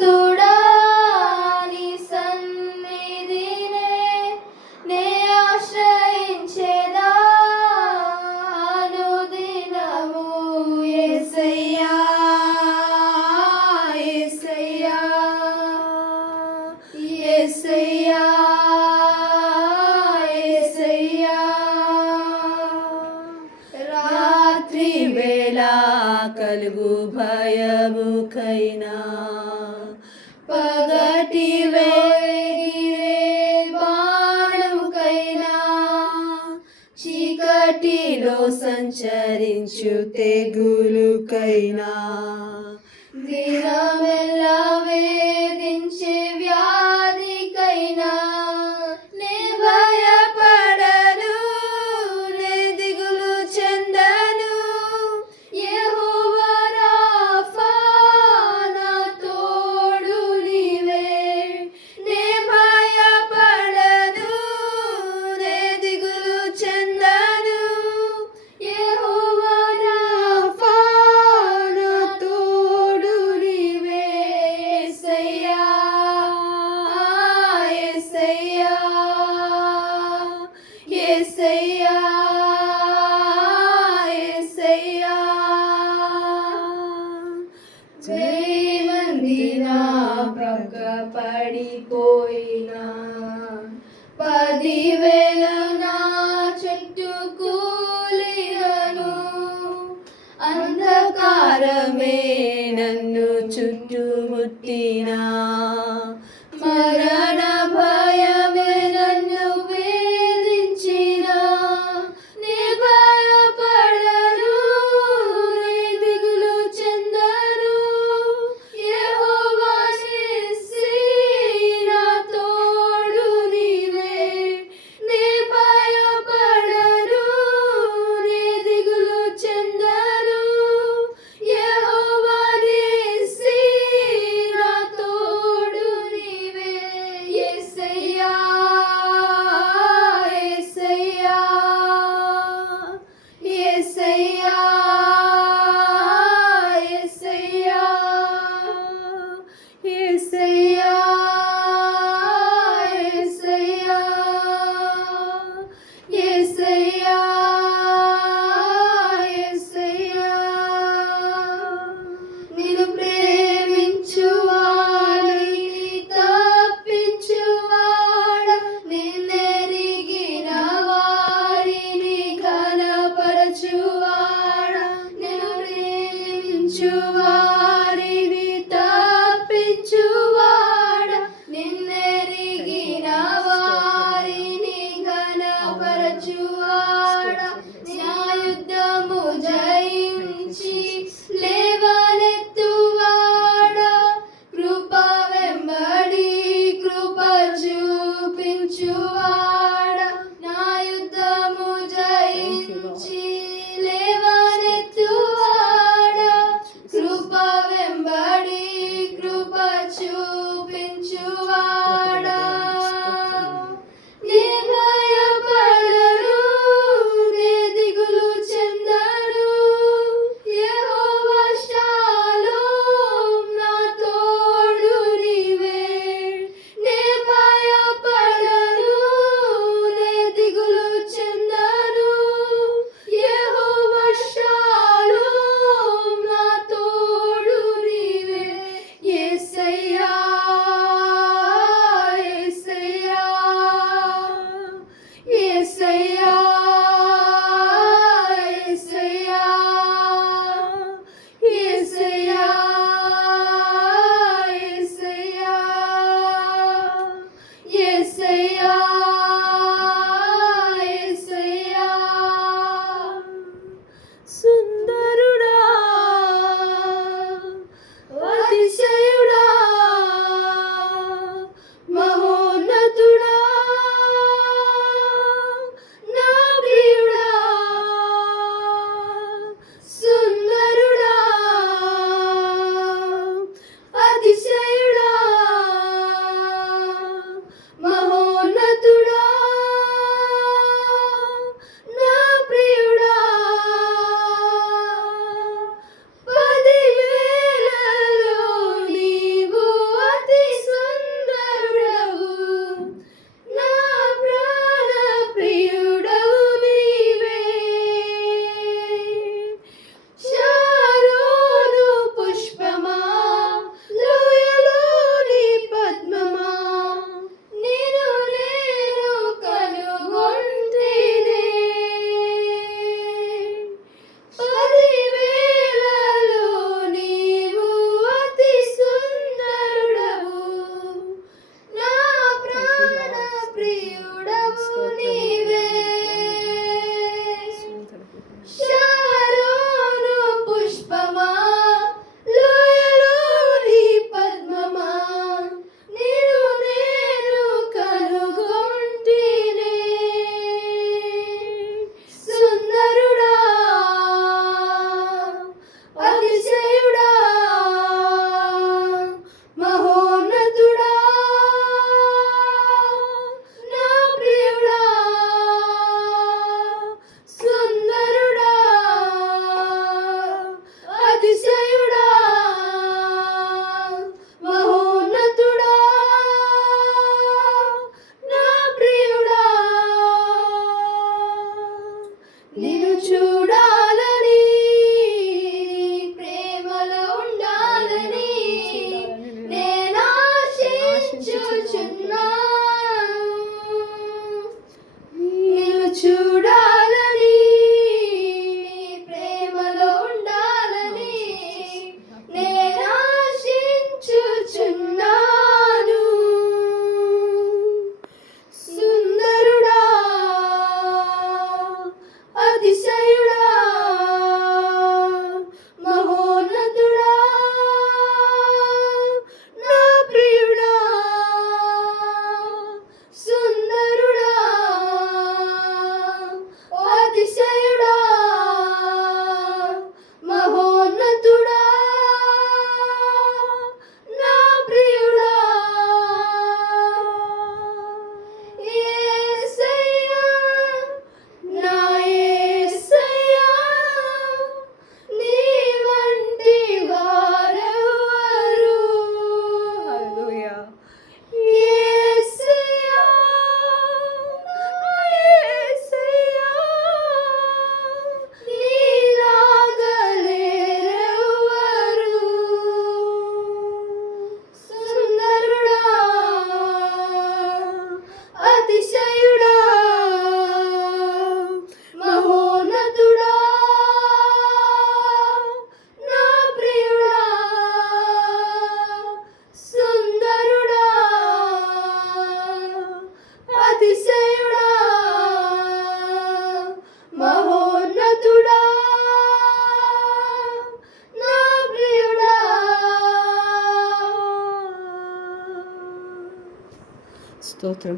శక్తిమంతుడా నీ సన్నిధినే నే ఆశ్రయించెదా అనుదినము. యేసయ్యా యేసయ్యా యేసయ్యా యేసయ్యా రాత్రి వేళ కలుగు భయముకైనా పగటి వేగిరే బాణముకైనా చీకటిలో సంచరించు తెగులుకైనా దినమెల్లా వేధించే వ్యాధికైనా నే భయపడను, నే దిగులు చెందను. యెహోవా రాఫా నా తోడు నీవే. నే భయపడను, నే దిగులు చెందను. యెహోవా రాఫా నా తోడు నీవే. యేసయ్యా యేసయ్యా యేసయ్యా యేసయ్యా జయమంది నా ప్రక్క పడిపోయినా 10,000 నా చుట్టూ కూలినను అంధకారమే నన్ను చుట్టుముట్టినా మరణ భయమే నన్ను వేధించినా నే భయపడను, నే దిగులు చెందను. యెహోవా నిస్సీ నా తోడు నీవే. నే భయపడను, నే దిగులు చెందను. యెహోవా నిస్సీ నా తోడు నీవే. యేసయ్యా స్తోత్రం